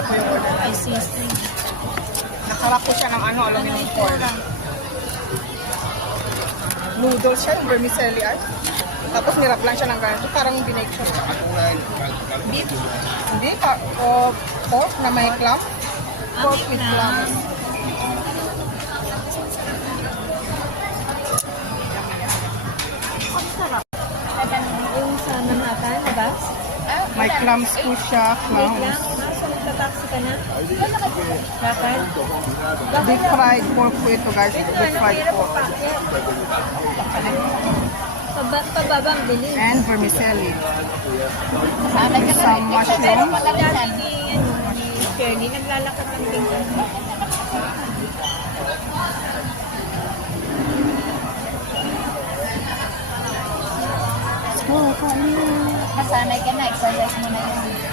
Yan po yung order. Ay, sisig. Nakarap po siya ng ano, aluminum foil. Noodles siya, yung vermicelli ay. Tapos nirap lang siya ng ganito. Parang binake siya. Beef. Hindi, pork na may clam. Pork with clams. Ang sarap. Yung sa Manhattan, diba? May clams po siya. Wait Clams. lang. Nasa nagtataksi ka na? Bakit? Deep fried pork po ito guys. Ito, Deep fried hirap pork. packet. Pababang bilhin. And vermicelli. Sana ka Some mushrooms. Dati ni Shirley, naglalakad ng tingin. Let's go, kain. Nasanay ka na, exercise mo na yun.